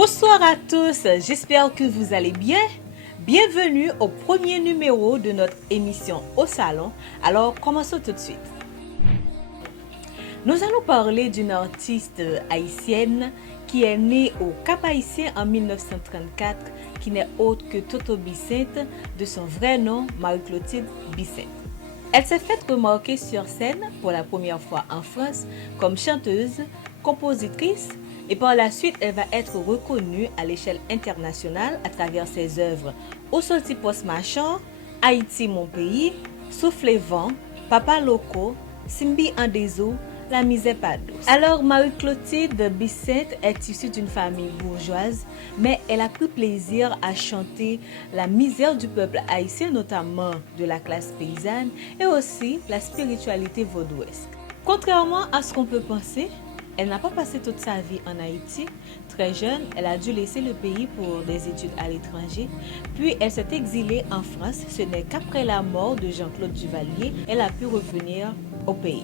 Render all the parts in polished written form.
Bonsoir à tous, j'espère que vous allez bien. Bienvenue au premier numéro de notre émission Au Salon. Alors, commençons tout de suite. Nous allons parler d'une artiste haïtienne qui est née au Cap-Haïtien en 1934, qui n'est autre que Toto Bicente, de son vrai nom Marie-Clotilde Bicente. Elle s'est faite remarquer sur scène pour la première fois en France comme chanteuse, compositrice et par la suite elle va être reconnue à l'échelle internationale à travers ses œuvres Au Sorti Post Marchand, Haïti mon pays, Souffle Vent, Papa Loco, Simbi Andezo, La misère pas douce. Alors Marie-Clotilde Bicente est issue d'une famille bourgeoise, mais elle a pris plaisir à chanter la misère du peuple haïtien, notamment de la classe paysanne, et aussi la spiritualité vaudouesque. Contrairement à ce qu'on peut penser, elle n'a pas passé toute sa vie en Haïti. Très jeune, elle a dû laisser le pays pour des études à l'étranger. Puis elle s'est exilée en France. Ce n'est qu'après la mort de Jean-Claude Duvalier, elle a pu revenir au pays.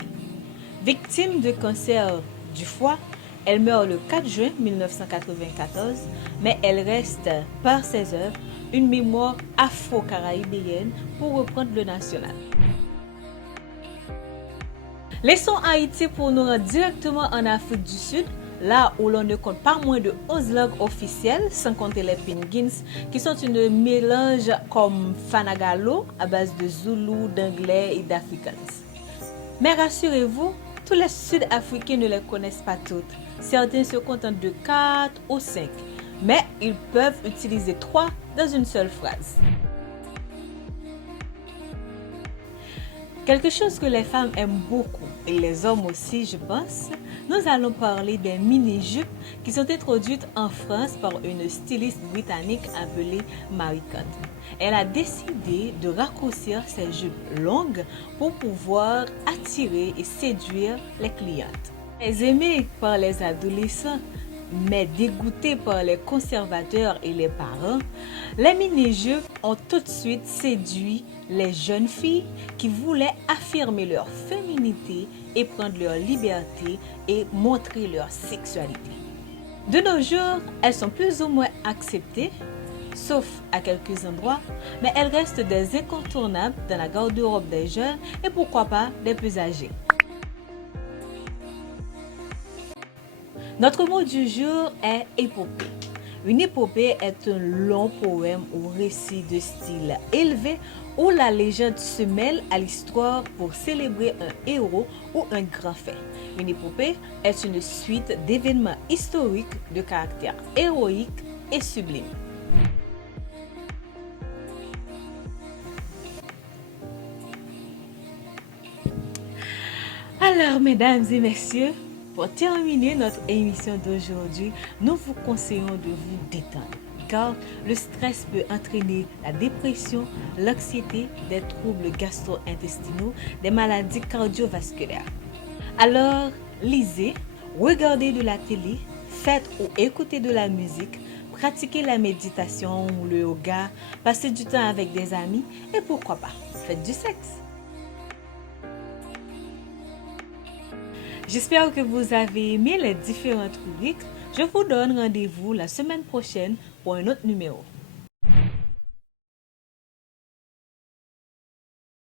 Victime de cancer du foie, elle meurt le 4 juin 1994, mais elle reste, par ses œuvres, une mémoire afro-caribéenne pour reprendre le national. Laissons Haïti pour nous rendre directement en Afrique du Sud, là où l'on ne compte pas moins de 11 langues officielles, sans compter les Pingins, qui sont une mélange comme Fanagalo, à base de Zoulou, d'anglais et d'Afrikaans. Mais rassurez-vous, tous les Sud-Africains ne les connaissent pas toutes. Certains se contentent de 4 ou 5, mais ils peuvent utiliser 3 dans une seule phrase. Quelque chose que les femmes aiment beaucoup, et les hommes aussi, je pense, nous allons parler des mini-jupes qui sont introduites en France par une styliste britannique appelée Marie Kondo. Elle a décidé de raccourcir ses jupes longues pour pouvoir attirer et séduire les clientes. Très aimée par les adolescents, mais dégoûtée par les conservateurs et les parents, les mini-jupes ont tout de suite séduit les jeunes filles qui voulaient affirmer leur féminité et prendre leur liberté et montrer leur sexualité. De nos jours, elles sont plus ou moins acceptées, sauf à quelques endroits, mais elles restent des incontournables dans la garde-robe des jeunes et pourquoi pas des plus âgés. Notre mot du jour est épopée. Une épopée est un long poème ou récit de style élevé où la légende se mêle à l'histoire pour célébrer un héros ou un grand fait. Une épopée est une suite d'événements historiques de caractère héroïque et sublime. Alors, mesdames et messieurs, pour terminer notre émission d'aujourd'hui, nous vous conseillons de vous détendre, car le stress peut entraîner la dépression, l'anxiété, des troubles gastro-intestinaux, des maladies cardiovasculaires. Alors, lisez, regardez de la télé, faites ou écoutez de la musique, pratiquez la méditation ou le yoga, passez du temps avec des amis et pourquoi pas, faites du sexe. J'espère que vous avez aimé les différentes rubriques. Je vous donne rendez-vous la semaine prochaine pour un autre numéro.